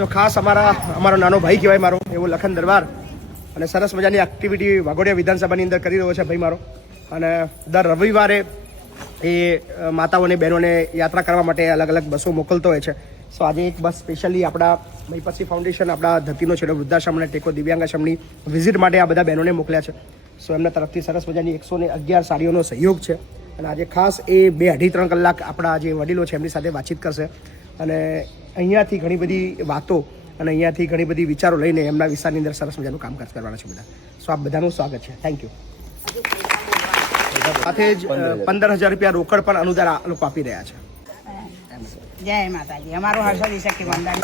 તો ખાસ અમારો નાનો ભાઈ કહેવાય મારો એવો લખન દરબાર અને સરસ મજાની એક્ટિવિટી વાઘોડિયા વિધાનસભાની અંદર કરી રહ્યો છે ભાઈ મારો. અને દર રવિવારે એ માતાઓને બહેનોને યાત્રા કરવા માટે અલગ અલગ બસો મોકલતો હોય છે. સો આજે એક બસ સ્પેશિયલી આપણા મહીપતસિંહ ફાઉન્ડેશન આપણા ધરતીનો છેડો વૃદ્ધાશ્રમ અને ટેકો દિવ્યાંગાશ્રમની વિઝિટ માટે આ બધા બહેનોને મોકલ્યા છે. સો એમના તરફથી સરસ મજાની 111 સાડીઓનો સહયોગ છે. અને આજે ખાસ એ 2-2.5-3 કલાક આપણા જે વડીલો છે એમની સાથે વાતચીત કરશે અને અહીંયાથી ઘણી બધી વાતો અને અહીંયાથી ઘણી બધી વિચારો લઈને એમના વિસ્તારની અંદર સરસ મજાનું કામકાજ કરવાના છે બધા. સો આપ બધાનું સ્વાગત છે. Thank you. સાથે જ 15,000 રૂપિયા રોકડ પણ અનુદાન આ લોકો આપી રહ્યા છે. જય માતાજી. અમારું હર્ષદી શક્તિ મંડળ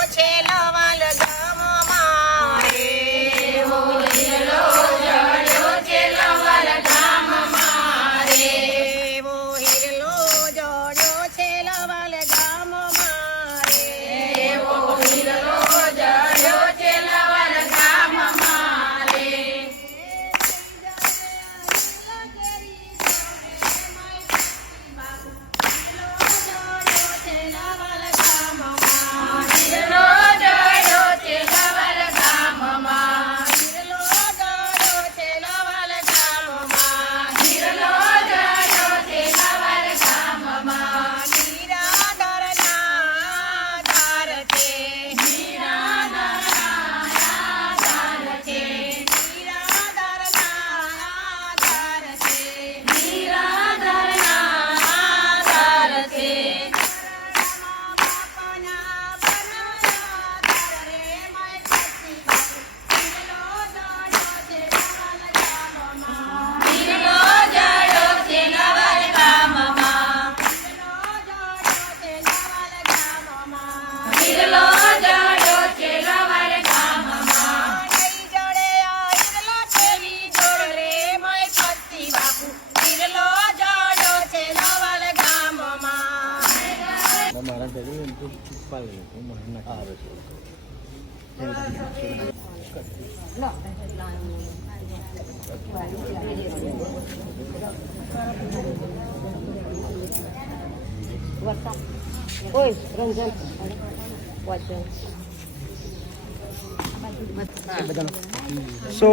સો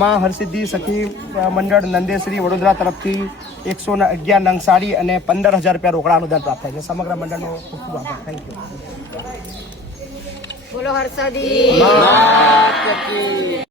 માં હરસિદ્ધિ સખી મંડળ નંદેશ્રી વડોદરા તરફથી 111 નંગ સાડી અને 15,000 રૂપિયા રોકડા અનુદાન પ્રાપ્ત થાય છે. સમગ્ર મંડળનો ખૂબ ખૂબ આભાર. Thank you. બોલો હર્ષદી.